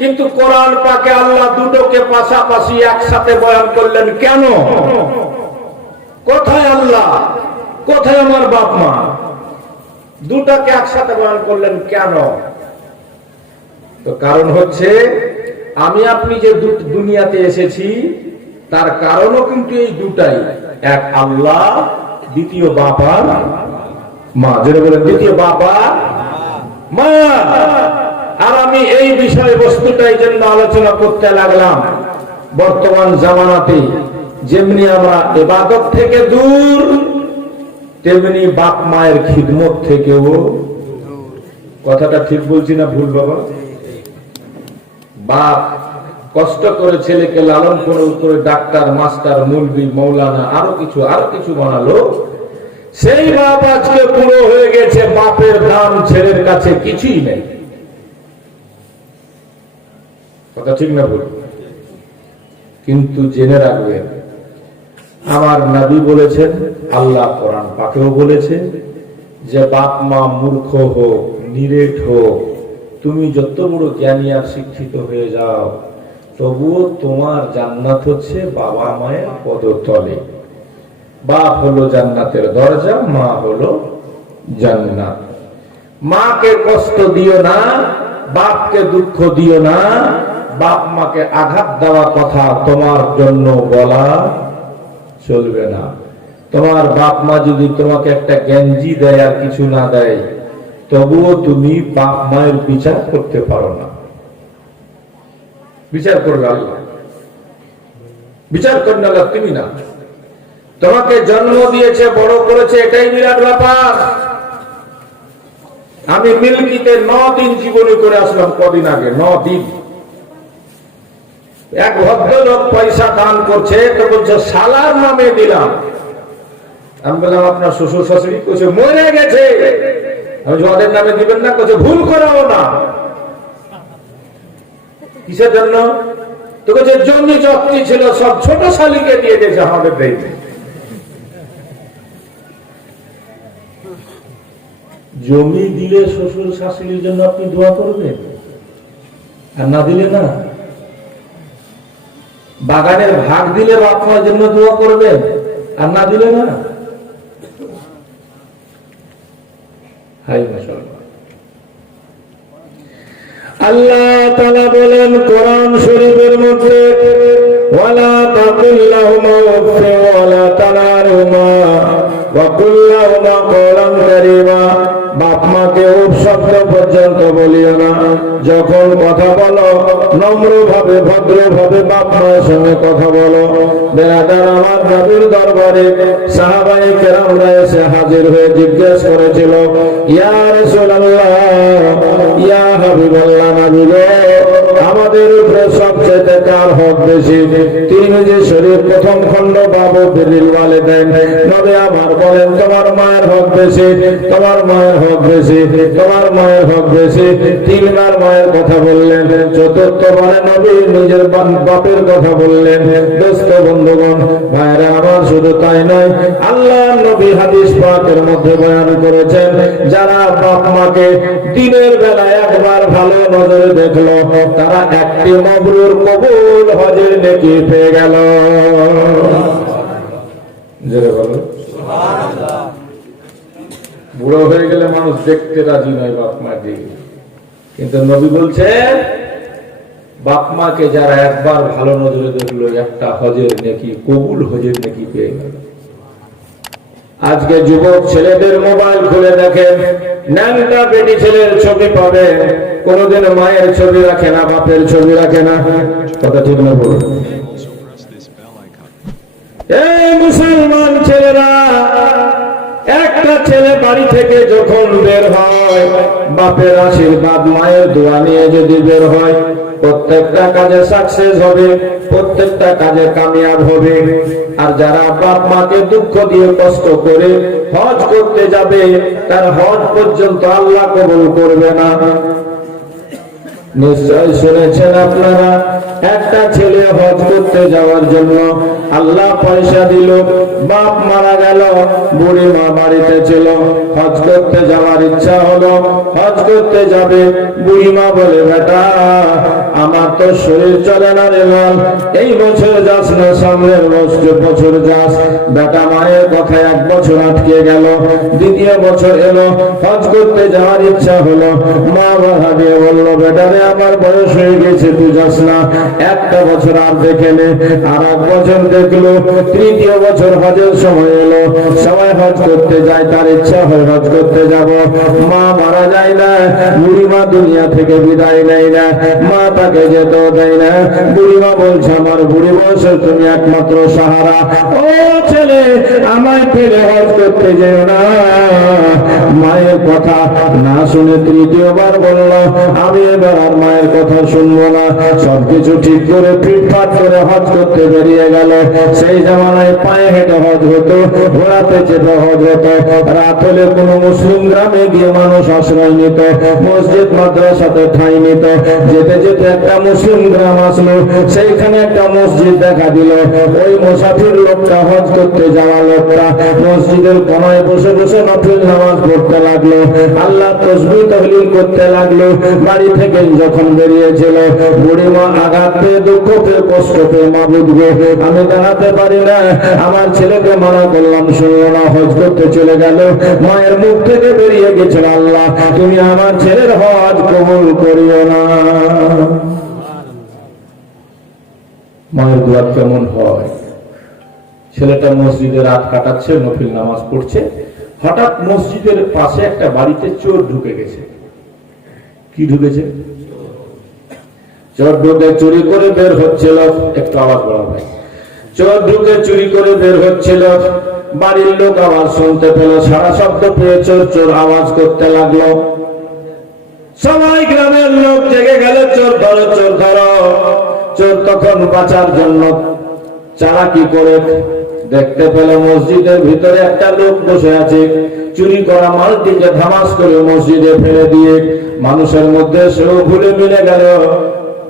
কিন্তু কোরআন পাকে আল্লাহ দুটোকে পাশাপাশি একসাথে বয়ান করলেন কেন? কোথায় আল্লাহ, কোথায় আমার বাপ মা? দুটাকে একসাথে বয়ান করলেন কেন? তো কারণ হচ্ছে আমি আপনি যে দুনিয়াতে এসেছি তার কারণও কিন্তু এই দুটাই, এক আল্লাহ, দ্বিতীয় বাবা মা। যেটা বলেন দ্বিতীয় বাবা মা। আর আমি এই বিষয়বস্তুটাই জন্য আলোচনা করতে লাগলাম। বর্তমান জামানাতে যেমনি আমরা ইবাদত থেকে দূর, তেমনি বাপ মায়ের খিদমত থেকেও। কথাটা ঠিক বলছি না ভুল বাবা? বাপ কষ্ট করে ছেলেকে লালন করে ডাক্তার, মাস্টার, মুলবি, মৌলানা আরো কিছু বানালো। সেই বাপ আজকে পুরো হয়ে গেছে, বাপের দাম ছেলের কাছে কিছুই নেই। কথা ঠিক না ভুল? কিন্তু জেনে রাখবেন, আমার নবী বলেছেন, আল্লাহ কোরআন পাকেও বলেছে যে বাপ মা মূর্খ হোক, নিরেট হোক, তুমি যত বড় জ্ঞানী আর শিক্ষিত হয়ে যাও, তবুও তোমার জান্নাত হচ্ছে বাবা মায়ের পদতলে। বাপ হলো জান্নাতের দরজা, মা হলো জান্নাত। মাকে কষ্ট দিও না, বাপকে দুঃখ দিও না। বাপ মাকে আঘাত দেওয়া কথা তোমার জন্য বলা চলবে না। তোমার বাপ মা যদি তোমাকে একটা গেঞ্জি দেয় আর কিছু না দেয়, তবুও তুমি বাপ মায়ের বিচার করতে পারো না। বিচার করবে আল্লাহ, বিচার করবে আল্লাহ, তুমি না। তোমাকে জন্ম দিয়েছে, বড় করেছে, এটাই বিরাট ব্যাপার। আমি মিল্কিতে 9 দিন জীবনী করে আসলাম কদিন আগে, 9 দিন। এক ভদ্রলোক পয়সা দান করছে, তো বলছে শালার নামে দিলাম। আমি বললাম আপনার শ্বশুর শাশুড়ি? কইছে মরে গেছে। আমি ওদের নামে দিবেন না? কইছে ভুল করাও না। কিসের জন্য? তো কইছে জমি জপ্তি ছিল, সব ছোট শালিকে দিয়ে দিয়েছে, আমাদের দেয়নি। জমি দিলে শ্বশুর শাশুড়ির জন্য আপনি দোয়া করবেন, আর না দিলে না। বাগানের ভাগ দিলে বাপ মায়ের জন্য দোয়া করবেন, আর না দিলে না। আল্লাহ তাআলা বলেন কোরআন শরীফের মধ্যে, ওয়ালা তাকুল লাহুমা উফফিন ওয়ালা তানহারহুমা ওয়া কুল লাহুমা কওলান কারীমা। বাপ মাকে উফ শব্দ পর্যন্ত বলিও না। যখন কথা বলো নম্র ভাবে, ভদ্র ভাবে বাপ মায়ের সঙ্গে কথা বলো। বেরাদার, আমার নবীর দরবারে সাহাবায়ে কেরামরা এসে হাজির হয়ে জিজ্ঞেস করেছিল, ইয়া রাসূলুল্লাহ, ইয়া হাবিবাল্লাহ, নবী গো, আমাদের উপরে সবচেয়ে কার হক বেশি? তিরমিজি শরীফ প্রথম খণ্ড বাবু বিররিল ওয়ালিদাইন। নবী আমার বলেন, তোমার মায়ের হক বেশি, তোমার মায়ের হক বেশি, তোমার মায়ের হক বেশি। 3 বার মায়ের কথা বললেন। চতুর্থবারে নবী নিজের বাপের কথা বললেন। দোস্ত বন্ধুগণ, ভাইরা আমার, শুধু তাই নয়, আল্লাহ নবী হাদিস পাকের মধ্যে বয়ান করেছেন, যারা বাপ মাকে দিনের বেলা একবার ভালো নজরে দেখলো, তারা একটি মাবরুর কবুল হজের নেকি পেয়ে গেল। জোরে বলো সুবহানাল্লাহ। বুড়ো হয়ে গেলে মানুষ দেখতে রাজি নয় বাপ মা দিকে, কিন্তু নবী বলছেন বাপ মাকে যারা একবার ভালো নজরে দেখলো, একটা হজের নেকি, কবুল হজের নেকি পেয়ে গেল। আজকে যুবক ছেলেদের মোবাইল খুলে দেখেন, ন্যাংটা বেটি ছেলের ছবি পাবে, কোনদিন মায়ের ছবি রাখে না, বাপের ছবি রাখে না। কথা ঠিক না বলুন? এই মুসলমান ছেলেরা, একটা ছেলে বাড়ি থেকে যখন বের হয়, বাপের আশীর্বাদ, মায়ের দোয়া নিয়ে যদি বের হয়, প্রত্যেকটা কাজে সাকসেস হবে, প্রত্যেকটা কাজে কামিয়াব হবে। আর যারা বাপ মাকে দুঃখ দিয়ে কষ্ট করে হজ করতে যাবে, তার হজ পর্যন্ত আল্লাহ কবুল করবে না। নিশ্চয় শুনেছেন আপনারা, একটা ছেলে হজ করতে যাওয়ার জন্য আল্লাহ পয়সা দিল, বাপ মারা গেল, বুড়ি মা বাড়িতে ছিল, হজ করতে যাওয়ার ইচ্ছা হলো, হজ করতে যাবে। বুড়ি মা বলে, বেটা আমার তোর শরীর চলে না রে মাল, এই বছর যাস না, সামনের বছর যাস। বেটা মায়ের কথায় 1 বছর আটকে গেল, দ্বিতীয় বছর এলো, হজ করতে যাওয়ার ইচ্ছা হলো। মা বাধা দিয়ে বলল, বেটারে আমার বয়স হয়ে গেছে, তুই যাস না, একটা বছর আর দেখে নে। আর 1 বছর দেখলো, তৃতীয় বছর হজের সময় এলো, সবাই হজ করতে যায়, তার ইচ্ছা হয় হজ করতে যাব। মা মারা যায় না, বুড়িমা দুনিয়া থেকে বিদায় নেয় না, মা তাকে যেতেও দেয় না। বুড়িমা বলছে, আমার বুড়ি বয়সে তুমি একমাত্র সাহারা, ও ছেলে আমায় ফেলে হজ করতে যেও না। মায়ের কথা না শুনে তৃতীয়বার বলল, আমি এবার আর মায়ের কথা শুনবো না। সবকিছু ঠিক করে ফিটফাট করে হজ করতে বেরিয়ে গেল। সেই জামানায় পায়ে হেঁটে হজ হতো, ঘোড়াতে চেপে হজ হতো। রাত হলে কোনো মুসলিম গ্রামে গিয়ে মানুষ আশ্রয় নিত, মসজিদ মাদ্রাসাতে ঠাঁই নিত। যেতে যেতে একটা মুসলিম গ্রাম আসলো, সেইখানে একটা মসজিদ দেখা দিল। ওই মুসাফির লোকটা, হজ করতে যাওয়া লোকটা, মসজিদের কোনায় বসে বসে নফল নামাজ পড়তে লাগলো, আল্লাহ তাসবিহ তাহলিল করতে লাগলো। বাড়ি থেকে যখন বেরিয়েছিল, বুড়িমা আঘাত পেয়ে, দুঃখ পেয়ে, কষ্ট পেয়ে, মাবুদ গো আমি দাঁড়াতে পারি না, আমার ছেলেকে মানা করলাম, শুনলো না, হজ করতে চলে গেল। মায়ের মুখ থেকে বেরিয়ে গেছিল, আল্লাহ তুমি আমার ছেলের হজ কবুল করিও না। মায়ের দোয়া কেমন হয়? ছেলেটা মসজিদে রাত কাটাচ্ছে, নফল নামাজ পড়ছে, হঠাৎ মসজিদের পাশে একটা বাড়িতে চোর ঢুকে গেছে। কি ঢুকেছে? চোর ঢুকে চুরি করে বের হচ্ছিল, একটু আওয়াজ বাড়াবে। চোর ঢুকে চুরি করে বের হচ্ছিল, বাড়ির লোক আওয়াজ শুনতে পেল, সারা শব্দ পেয়ে চোর চোর আওয়াজ করতে লাগলো। সবাই গ্রামের লোক জেগে গেল, চোর ধরো, চোর ধরো। চোর তখন বাঁচার জন্য চালাকি করে দেখতে পেল মসজিদের ভিতরে একটা লোক বসে আছে, চুরি করা মালটিকে ধামাস করে মসজিদে ফেলে দিয়ে মানুষের মধ্যে সেও ভুলে মিলে গেল,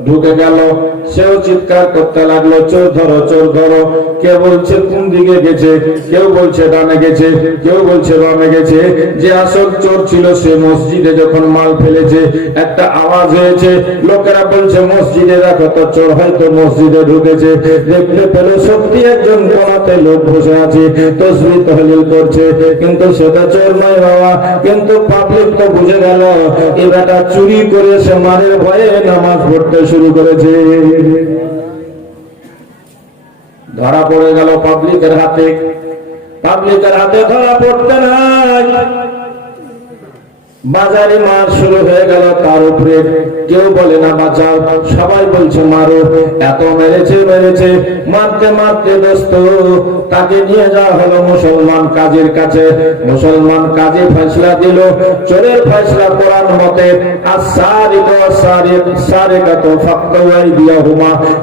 ঢুকে গেল। সেও চিৎকার করতে লাগলো, চোর ধরো, চোর ধরো। কে বলছে কোন দিকে গেছে, কেউ বলছে ডানে গেছে, কেউ বলছে বামে গেছে। যে আসল চোর ছিল সে মসজিদে যখন মাল ফেলেছে, একটা আওয়াজ হয়েছে, লোকেরা বলছে মসজিদে দেখো তো, চোর হয়তো মসজিদে ঢুকেছে। দেখতে পেল সত্যি একজন কোনাতে লোক বসে আছে, তাসবিহ তাহলিল করছে, কিন্তু সেটা চোর নয় বাবা। কিন্তু পাবলিক তো বুঝে গেল এই বেটা চুরি করে সে মারের ভয়ে নামাজ পড়তে শুরু করেছে। ধরা পড়ে গেল পাবলিকের হাতে। পাবলিকের হাতে ধরা পড়তে নাই, বাজারে মার শুরু হয়ে গেল তার উপরে। কেউ বলে না বাঁচাও, সবাই বলছে মারো। এত মেরেছে মেরেছে, মারতে মারতে দোস্ত তাকে নিয়ে যাওয়া হলো মুসলমান কাজীর কাছে। মুসলমান কাজী ফয়সালা দিল, চোরের ফয়সালা কোরআন মতে,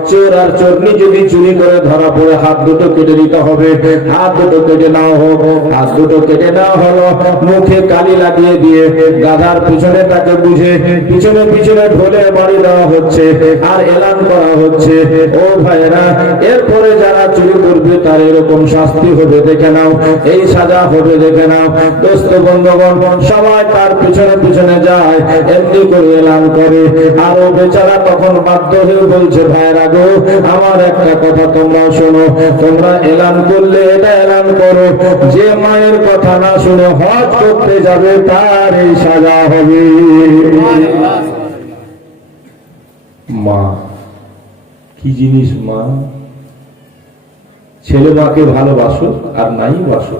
চোর আর চোরনি যদি চুরি করে ধরা পড়ে, হাত দুটো কেটে দিতে হবে। হাত দুটো কেটে নেওয়া হোক, হাত দুটো কেটে নেওয়া হলো। মুখে কালি লাগিয়ে দিয়ে গাধার পিছনে তাকে বুঝে পিছনে পিছনে ঢোলে বাড়ি দেওয়া হচ্ছে, আর এলান করা হচ্ছে, ও ভাইরা এরপরে যারা চুরি করবে তার এরকম শাস্তি হবে দেখে নাও, এই সাজা হবে দেখে নাও। দোস্ত বন্ধুগণ সবাই তার পিছনে পিছনে যায়, এমনি করে এলান করে। আর ও বেচারা তখন বাধ্য হয়ে বলছে, ভাইরা গো আমার একটা কথা তোমরা শোনো, তোমরা এলান করলে এটা এলান করো, যে মায়ের কথা না শুনে হজ করতে যাবে তার এই সাজা হবে। মা কি জিনিস? মা, ছেলে মাকে ভালোবাসো আর নাই বাসো,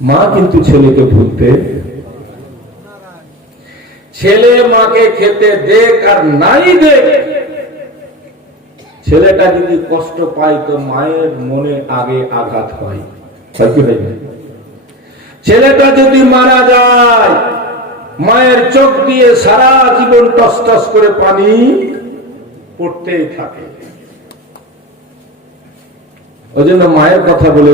মা কিন্তু ছেলেকে ভুলতে, ছেলে মাকে খেতে দেখ আর নাই দেখ, ছেলেটা যদি কষ্ট পায় তো মায়ের মনে আগে আঘাত হয়, কি হয় না? ছেলেটা যদি মারা যায়, মায়ের চোখ দিয়ে সারা জীবন টস টস করে পানি পড়তেই থাকে। ওই জন্য মায়ের কথা বলে